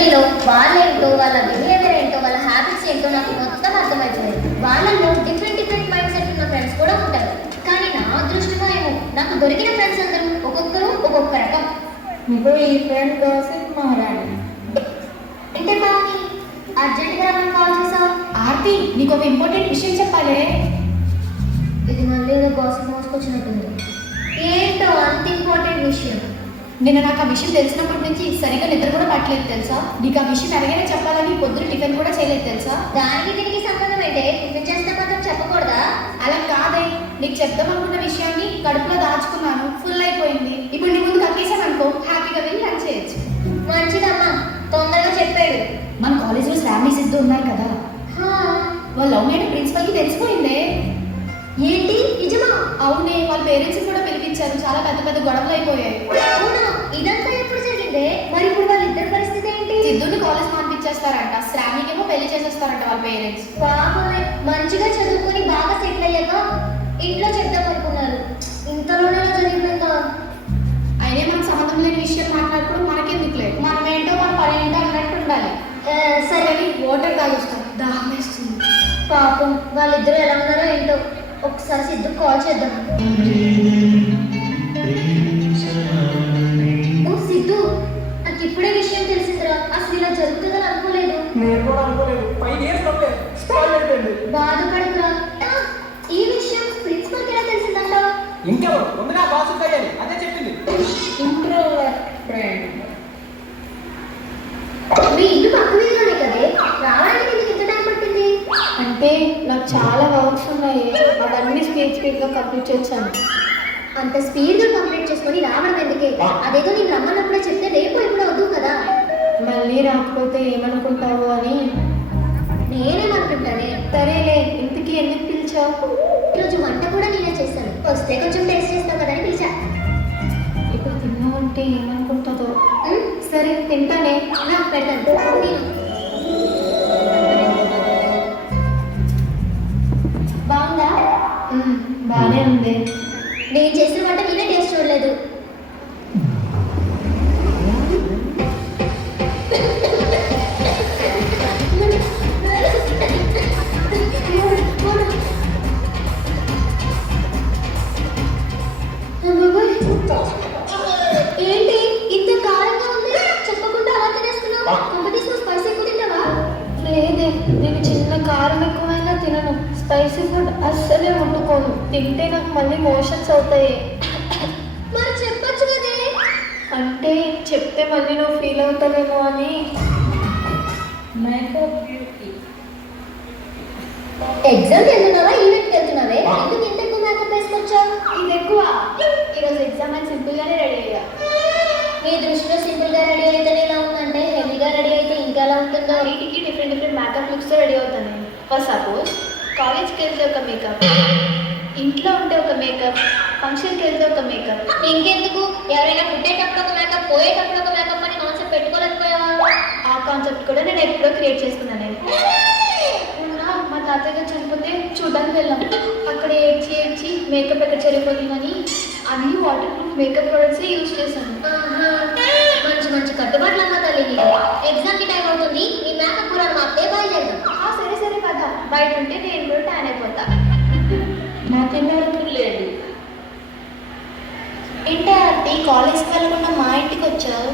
అసెంబ్లీలో వాళ్ళేంటో, వాళ్ళ బిహేవియర్ ఏంటో, వాళ్ళ హ్యాబిట్స్ ఏంటో నాకు మొత్తం అర్థమైపోయింది. వాళ్ళల్లో డిఫరెంట్ మైండ్ సెట్ ఉన్న ఫ్రెండ్స్ కూడా ఉంటారు. కానీ నా అదృష్టమో ఏమో, నాకు దొరికిన ఫ్రెండ్స్ అందరూ ఒక్కొక్కరు ఒక్కొక్క రకం. మీకు ఈ ఫ్రెండ్ గాసిప్ మహారాణి. అంటే బాగుంది, అర్జెంట్గా రమ్మని కాల్ చేసావు. ఆర్తి, నీకు ఒక ఇంపార్టెంట్ విషయం చెప్పాలి. ఇది మళ్ళీ ఏదో గాసిప్ మోసుకొచ్చినట్టుంది. ఏంటో అంత ఇంపార్టెంట్ విషయం? నిన్న నాకు ఆ విషయం తెలిసినప్పటి నుంచి సరిగ్గా నిద్ర కూడా పట్టలేదు తెలుసా. నీకు ఆ విషయం ఎలాగైనా చెప్పాలని పొద్దున టిఫిన్ కూడా చేయలేదు తెలుసా. దానికి దీనికి సంబంధం ఏంటే? టిఫిన్ చేస్తే మాత్రం చెప్పకూడదా? అలా కాదే, నీకు చెప్దాం అనుకున్న విషయాన్ని కడుపులో దాచుకున్నాను, ఫుల్ అయిపోయింది. ఇప్పుడు నీ ముందు కట్టేసాను అనుకో, హ్యాపీగా వెళ్ళి లంచ్ చేయొచ్చు. మంచిదమ్మా, తొందరగా చెప్పాడు. మన కాలేజీలో శ్రావణి సిద్ధు ఉన్నాయి కదా, వాళ్ళ లవ్ మేడం ప్రిన్సిపల్కి తెలిసిపోయిందే. ఏంటి, నిజమా? అవునే, వాళ్ళ పేరెంట్స్ కూడా పిలిపించారు. చాలా పెద్ద గొడవలు అయిపోయాయి. అవునా? ఇదంతా ఎప్పుడు జరిగిందే? మరి ఇప్పుడు వాళ్ళిద్దరి పరిస్థితి ఏంటి? సిద్ధుని కాలేజ్ పంపించేస్తారంట, శ్రావణికేమో పెళ్లి చేసేస్తారంట వాళ్ళ పేరెంట్స్. పాపమే, మంచిగా చదువుకొని బాగా సెటిల్ అయ్యాక ఇంట్లో చెప్దాం అనుకున్నారు. ఇంతలోనే జరిగిపోయిందా? అయినా మనకు సంబంధం లేని విషయం మాట్లాడుకోవడం మనకెందుకులే, మనం ఏంటో మన పని ఏంటో అన్నట్టు ఉండాలి. సరే, వాటర్ తాగొస్తాం, దాహం వేస్తుంది. పాపం వాళ్ళిద్దరూ ఎలా ఉన్నారో ఏంటో. ఒకసారి సిద్ధు కాల్ చేద్దాం. ఓ సిద్ధు, నాకు ఇప్పుడే విషయం తెలిసిందిరా. అసలు ఇలా జరుగుతుందని అనుకోలేదు. బాధపడుతురా. ఈ విషయం ప్రిన్సిపల్కి ఎలా తెలిసిందంట? ఇంకెవరు ముందుగా బాసు అయ్యాలి, అదే చెప్పింది. మీ ఇల్లు పక్క వీధిలోనే కదే, రావడానికి నీకు ఎంత టైం పట్టింది? అంటే నాకు చాలా వర్క్స్ ఉన్నాయి, అవన్నీ స్పీడ్గా కంప్లీట్ చేశాను. అంత స్పీడ్గా కంప్లీట్ చేసుకొని రావడం ఎందుకే? అదేదో నేను రమ్మన్నప్పుడే చెప్తే రేపు ఎప్పుడు వద్దు కదా. మళ్ళీ రాకపోతే ఏమనుకుంటావు అని. నేనేమనుకుంటానే? సరేలే, ఇంతకీ ఎందుకు పిలిచావు? ఈరోజు వంట కూడా నేనే చేస్తాను, వస్తే కొంచెం టేస్ట్ చేస్తావు కదని పిలిచా. ఇప్పుడు తిన్నావు అంటే ఏమనుకుంటుందో. సరే తింటానే, పెట్టాను. బాగుందా? బాగానే ఉంది. నేను చేసిన వంట నేనే టేస్ట్ చూడలేదు. ఏంటి ఇంత కారంగా ఉంది? చెప్పకుండా అలా తినేస్తున్నావు. కాంపిటీషన్ స్పైసీ ఎక్కువ తింటావా? లేదే, నేను చిన్న కారం ఎక్కువైనా తినను. స్పైసీ ఫుడ్ అస్సలే వండుకోను. తింటే నాకు మళ్ళీ మోషన్స్ అవుతాయి. మరి చెప్పొచ్చు కదే. అంటే చెప్తే మళ్ళీ నువ్వు ఫీల్ అవుతావేమో అని. ఎగ్జామ్కి వెళ్తున్నావా, ఈవెంట్కి వెళ్తున్నావే? ఎందుకు ఇంత ఎక్కువ మేకప్ వేసుకొచ్చావు? ఇది ఎక్కువ. ఈరోజు ఎగ్జామ్ అని సింపుల్గానే రెడీ అయ్యా. మీ దృష్టిలో సింపుల్గా రెడీ అయితేనే ఎలా ఉందంటే, హెవీగా రెడీ అయితే ఇంకా ఎలా ఉంటుందో? వీటికి డిఫరెంట్ మేకప్ లుక్స్తో రెడీ అవుతాను. ఫర్ సపోజ్ కాలేజ్కి వెళ్తే ఒక మేకప్, ఇంట్లో ఉంటే ఒక మేకప్, ఫంక్షన్కి వెళ్తే ఒక మేకప్. ఇంకెందుకు, ఎవరైనా పుట్టేటప్పుడు ఒక మేకప్, పోయేటప్పుడు ఒక మేకప్ అని కాన్సెప్ట్ పెట్టుకోలేకపోయావా? ఆ కాన్సెప్ట్ కూడా నేను ఎప్పుడో క్రియేట్ చేసుకున్నాను. మా తాతయ్య గారు చనిపోతే చూడడానికి వెళ్ళాం. అక్కడ ఏడ్చి మేకప్ ఎక్కడ చెడిపోతుందని అన్ని వాటర్ ప్రూఫ్ మేకప్ ప్రొడక్ట్సే యూజ్ చేశాను. మంచి కట్టుబాట్లు అమ్మ తల్లి. ఎగ్జామ్కి టైం అవుతుంది, నీ మేకప్ కూడా మాత్రే బయలుదేరదాం. సరే కదా, బయట ఉంటే నేను కూడా ట్యాన్ అయిపోతా. నాకేమీ లేదు. ఏంటి ఆంటీ, కాలేజ్కి వెళ్ళకుండా మా ఇంటికి వచ్చావు?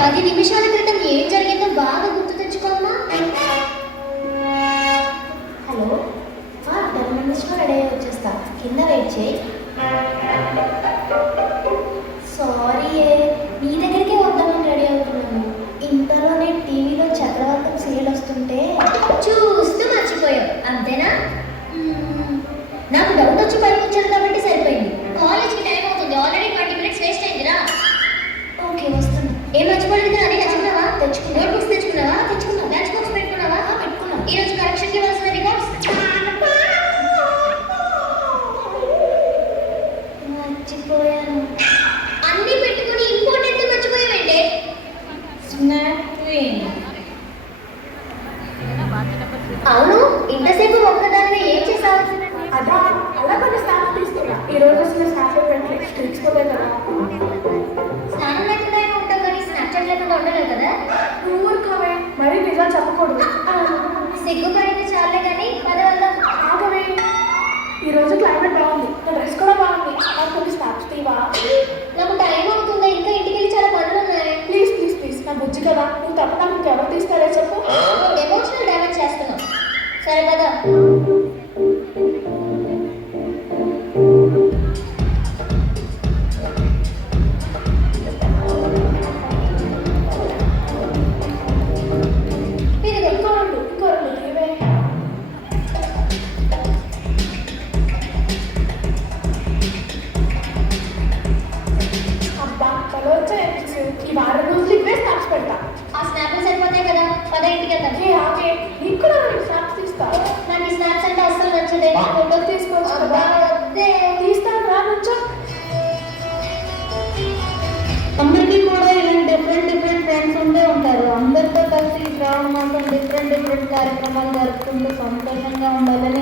10 నిమిషాల క్రితం ఏం జరిగిందో బాగా గుర్తు తెచ్చుకోమ్మా. హలో, 10 నిమిషాలు రెడీ అయ్యి వచ్చేస్తా, కింద వెయిట్ చేయి. సారీ, నీ దగ్గరికే వద్దామని రెడీ అవుతున్నాను. ఇంతలోనే టీవీలో చక్రవర్తం సీరియల్ వస్తుంటే చూస్తూ మర్చిపోయావు అంతేనా? నాకు డౌట్ వచ్చి పైకి వచ్చాను కాబట్టి సరిపోయింది. కాలేజ్కి టైం అవుతుంది, ఆల్రెడీ 20 మినిట్స్ వేస్ట్ అయిందిరా. ఓకే, వస్తున్నా. ఏం మర్చిపోలేదు, అది తెచ్చుకున్నావా? తెచ్చుకున్నా. నోట్ బుక్స్ తెచ్చుకున్నావా? తెచ్చుకున్నా. లంచ్ బాక్స్ పెట్టుకున్నావా? పెట్టుకున్నా. ఈరోజు కరెక్షన్కి ఇవ్వాల్సిన రికార్డ్స్ మర్చిపోయాను. అన్నీ పెట్టుకుని ఇంపార్టెంట్ మర్చిపోయావంటే? అవును, ఇంతసేపు ఒక్కదానివే ఏం చేసావు? అలా కొన్ని స్టాఫ్ తీసుకున్నా. ఈరోజు అసలు స్టాఫ్ స్ట్రిక్స్ పోతాయి కదా. స్నానం లేకుండా ఉంటావు కానీ స్నాప్చాట్ లేకుండా ఉండలేదు కదా. సిగ్గుపడింది చాలే కానీ పద వెళ్దాం. ఆగవే, ఈరోజు క్లైమేట్ బాగుంది, నా డ్రెస్ కూడా బాగుంది, నాకు కొన్ని స్నాప్స్ తీవా? నాకు టైం అవుతుంది, ఇంకా ఇంటికి వెళ్ళి చాలా పనులు ఉన్నాయి. ప్లీజ్ ప్లీజ్ ప్లీజ్, నా బుజ్జి కదా, నువ్వు తప్ప నాకు ఇంకెవరు తీస్తారో చెప్పు. ఎమోషనల్ డ్యామేజ్ చేస్తున్నావు. సరే పద. ఇంకో రెండు తీవే. అబ్బా తలో వచ్చాయి ఈ వారం రోజులు ఇవే స్నాప్స్ పెడతా. ఆ స్నాప్లు సరిపోతాయి కదా, పద ఇంటికి వెళ్దాం. ఏ ఆగే, నీకు కూడా నేను స్నాప్స్ తీస్తా. నాకు ఈ స్నాప్స్ అంటే అస్సలు నచ్చదే. ఫోటోలు తీసుకోవచ్చు అబ్బా, కదా. వద్దే. తీస్తాను రా నుంచో. అందరికీ కూడా ఇలాంటి డిఫరెంట్ ఫ్రెండ్స్ ఉండే ఉంటారు. అందరితో కలిసి శ్రావణ మాసం డిఫరెంట్ కార్యక్రమాలు జరుపుకుంటూ సంతోషంగా ఉండాలని